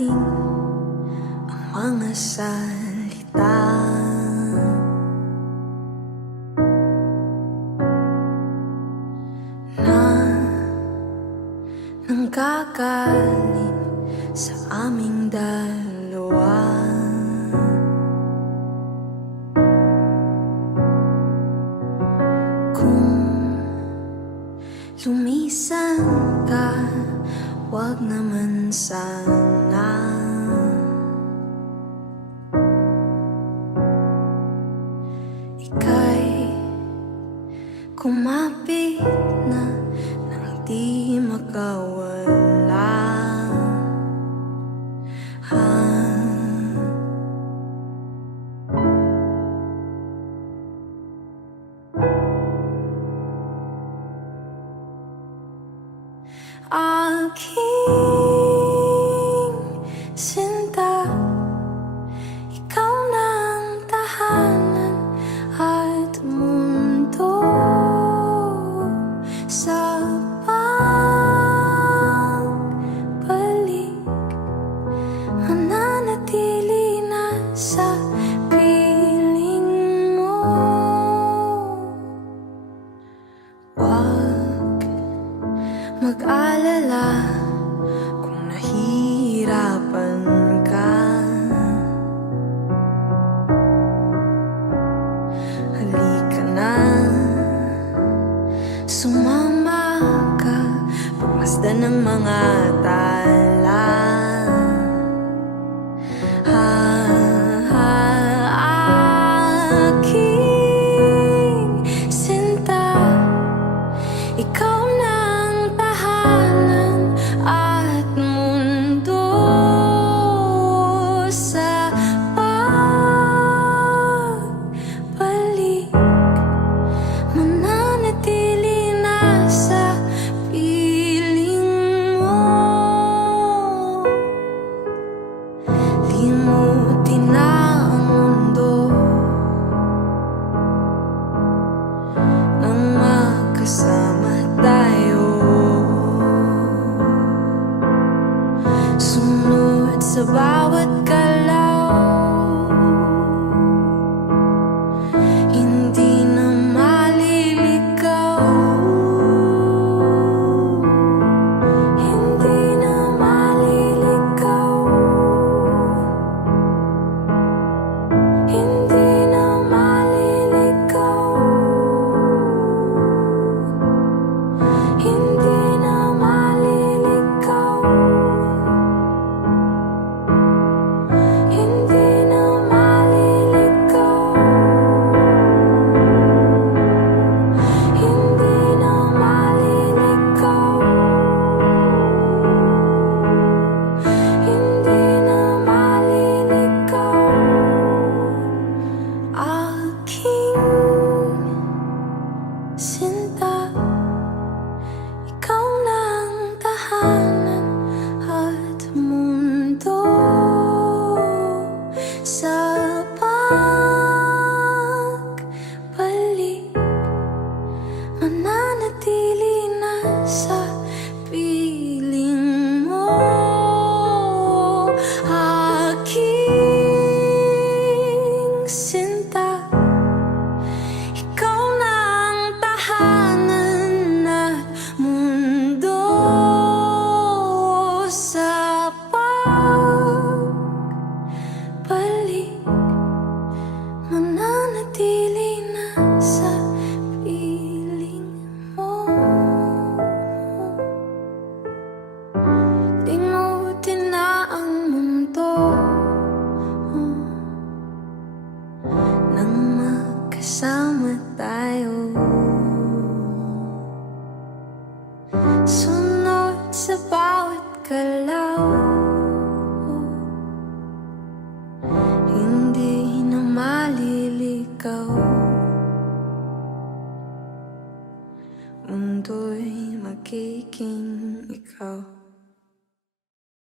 nating ang mga salita na nanggagaling sa aming dalawa. Lumisan ka, wag naman sana. Ika'y kumapit na nang di makawala. Aking sinta, ikaw na ang tahanan at mundo sa pagbalik. Mananatili na sa piling mo. Wag mag-alala kung nahihirapan ka. Halika na, sumama ka, pagmasdan ng mga tala. Aking sinta, ikaw na at mundo sa pagbalik. Mananatili na sa piling mo. Limutin na ang mundo nang magkasama tayo. Sunod sa bawat galaw, hindi na maliligaw. Hindi na maliligaw. Hindi na maliligaw. Hindi na maliligaw. Sinta, ikaw na ang tahanan at mundo sa pagbalik. Mananatili na sa piling mo. Aking sinta, ikaw na ang tahanan at mundo sa pagbalik. Mananatili na sa piling mo. Limutin na ang mundo nang magkasama tayo. Sunod sa bawat galaw, hindi na maliligaw. Mundo'y magiging ikaw.